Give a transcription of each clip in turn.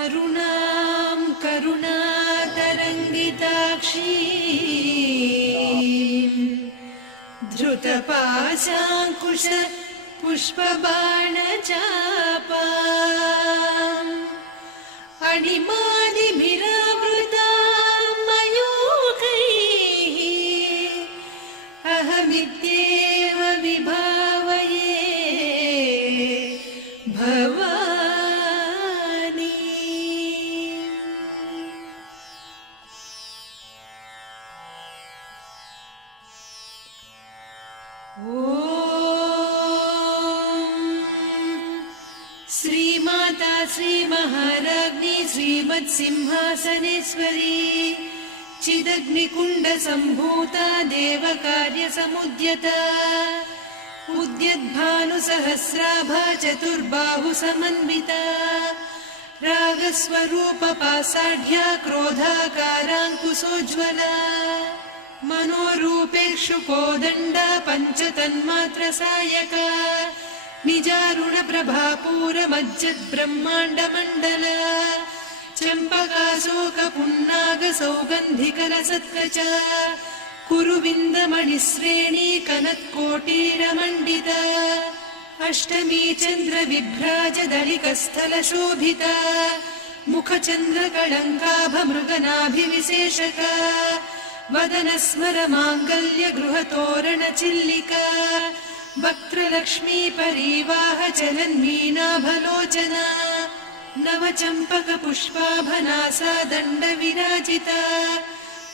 अरुणां करुणातरङ्गिताक्षीं धृतपाशाङ्कुश पुष्पबाणचापाम् अणिमादिभिरावृतां मयूखैः अहमित्येव विभावये Bhavani. Shri Mata श्रीमहाराज्ञी श्रीमत्सिंहासनेश्वरी चिदग्निकुण्डसम्भूता देवकार्यसमुद्यता उद्यद्भानुसहस्राभा चतुर्बाहुसमन्विता रागस्वरूपपासाढ्या क्रोधाकाराङ्कुशोज्ज्वला मनोरूपेक्षुकोदण्डा पञ्चतन्मात्रसायका निजारुणप्रभापूरमज्जद्ब्रह्माण्डमण्डला चम्पकाशोकपुन्नागसौगन्धिकलसत्कचा कुरुविन्दमणिश्रेणी कनत्कोटीरमण्डिता Ashtami चन्द्रविभ्राजदलिकस्थलशोभिता मुखचन्द्रकळङ्काभमृगनाभिविशेषका वदनस्मरमाङ्गल्यगृहतोरणचिल्लिका वक्त्रलक्ष्मी परीवाहचलन्मीनाभलोचना नवचम्पकपुष्पाभनासा दण्डविराजिता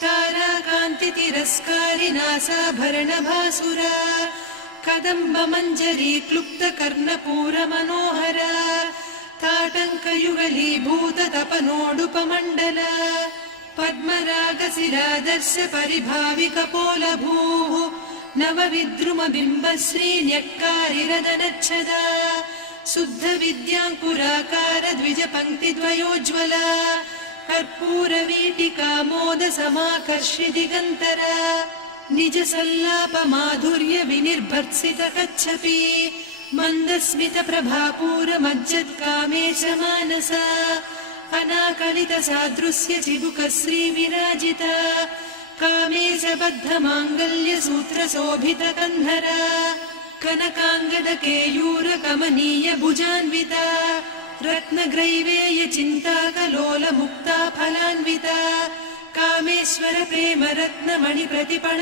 ताराकान्तितिरस्कारिनासाभरणभासुरा कदम्बमञ्जरी क्लुप्तकर्णपूरमनोहरा ताटङ्कयुगलीभूततपनोडुपमण्डला पद्मरागशिरादर्श परिभाविकपोलभूः नवविद्रुमबिम्बश्रीन्यक्कारिरदनच्छदा शुद्धविद्याङ्कुराकार द्विजपङ्क्तिद्वयोज्ज्वला कर्पूरवीटिकामोदसमाकर्षि दिगन्तरा निजसल्लापमाधुर्य विनिर्भर्त्सितकच्छपि मन्दस्मितप्रभापूरमज्जत्कामेशमानसा अनाकलितसादृश्य चिबुकश्रीविराजिता कामेशबद्धमाङ्गल्यसूत्रशोभितकन्धरा कनकाङ्गदकेयूरकमनीयभुजान्विता रत्नग्रैवेयचिन्ताकलोलमुक्ता फलान्विता Kameshwar प्रेमरत्नमणिप्रतिपण